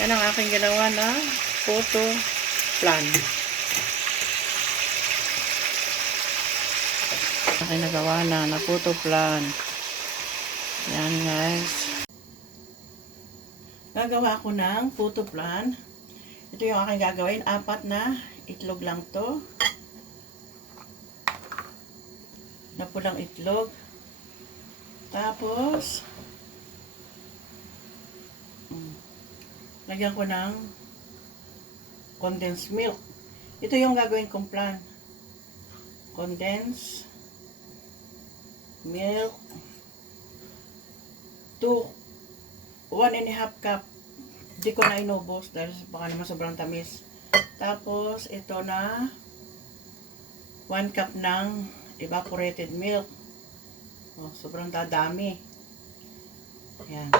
Yan ang aking ginawa na photo plan. Aking nagawa na photo plan. Yan guys. Gagawa ako ng photo plan. Ito yung aking gagawin. 4 na itlog lang to. Na pulang itlog. Tapos lagyan ko ng condensed milk. Ito yung gagawin kong plan. Condensed milk 1.5 cup. Hindi ko na inubos dahil baka naman sobrang tamis. Tapos ito na 1 cup ng evaporated milk. Sobrang dadami. Ayan.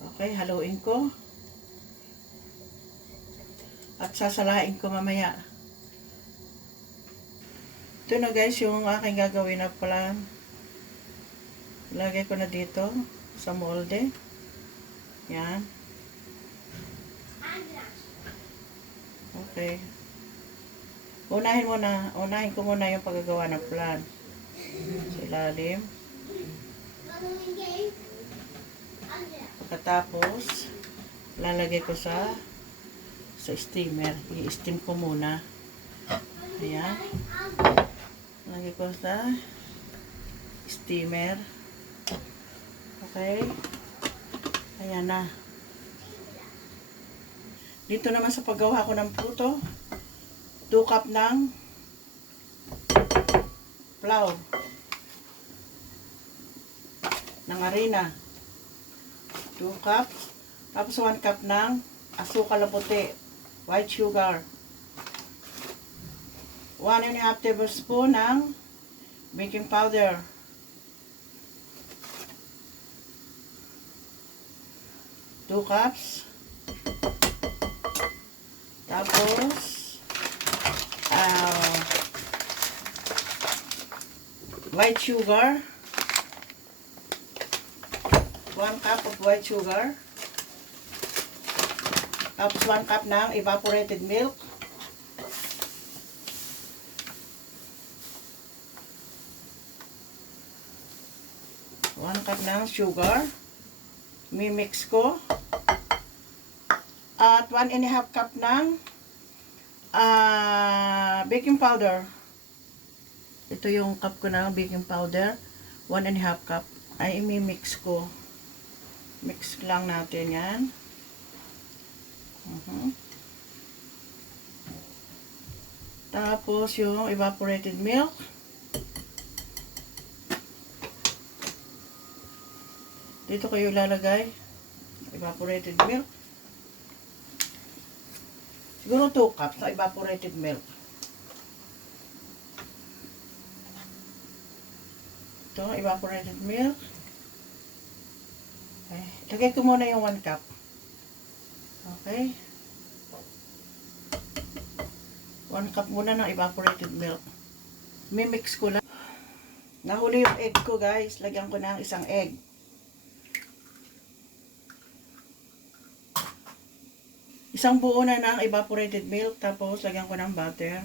Okay, haluin ko. At sasalain ko mamaya. Ito na guys yung aking gagawin na plan. Lagay ko na dito sa molde. Yan. Okay. Unahin ko muna yung paggagawa ng plan. Sa ilalim. Pagkatapos, lalagay ko sa steamer. I-steam ko muna. Ayan. Lagay ko sa steamer. Okay. Ayan na. Dito naman sa paggawa ko ng puto, 2 cup ng flour. Ng harina. 2 cups. Tapos 1 cup ng asukal na puti. White sugar. 1.5 tablespoon ng baking powder. Two cups. Tapos white sugar. 1 cup of white sugar. Tapos 1 cup ng evaporated milk. One cup ng sugar. Mimix ko. At 1.5 cup ng baking powder. Ito yung cup ko ng baking powder. 1.5 cup. Ay imimix ko. Mix lang natin yan. Tapos yung evaporated milk. Dito kayo lalagay evaporated milk. Siguro 2 cups na evaporated milk. Ito, evaporated milk. Okay. Lagay ko muna yung 1 cup. Okay. 1 cup muna ng evaporated milk. Mimix ko lang. Nahuli yung egg ko guys. Lagyan ko ng isang egg. Isang buo na ng evaporated milk. Tapos lagyan ko ng butter.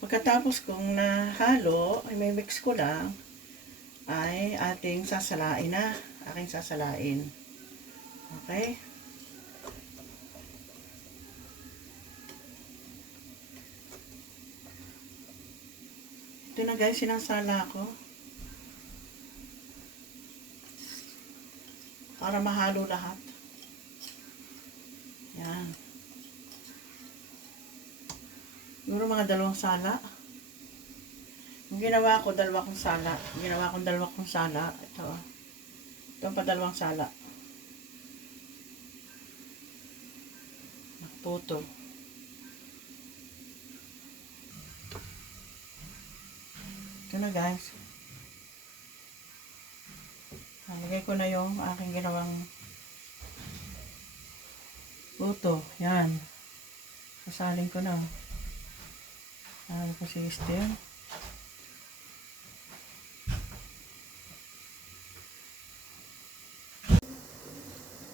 Pagkatapos kong nahalo, ay may mix ko lang, ay ating sasalain na. Aking sasalain. Okay? Ito na guys, sinasala ko. Para mahalo lahat. Yan. Siguro mga 2 sala. Yung ginawa ko, 2 kong sala. Yung ginawa kong 2 kong sala. Ito. Ito pa 2 sala. Puto. Ito na guys. Lagay ko na yung aking ginawang puto. Yan. Sasalin ko na. Ko si steam.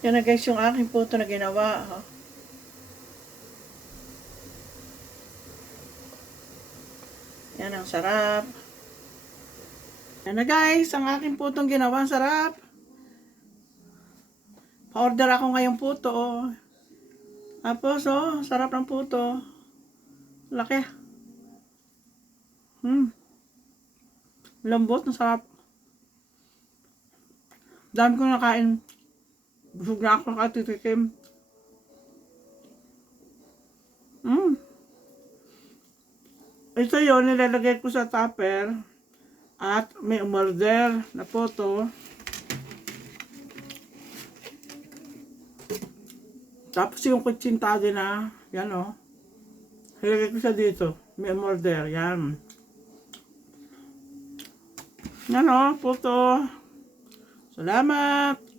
Yan na guys yung aking puto na ginawa. Oh. Yan ang sarap. Yan na guys, ang aking putong ginawa. Ang sarap. Pa-order ako ngayong puto. Oh. Tapos, oh, sarap ng puto. Laki. Lambot, ang sarap. Dami ko nakain. Busog na ako nakatitikim. Ito yun, nilalagay ko sa tupper. At may umorder na puto. Tapos yung kutsintado na, yan o. Nilagay ko siya dito. May umorder, yan. Yan o, puto. Salamat!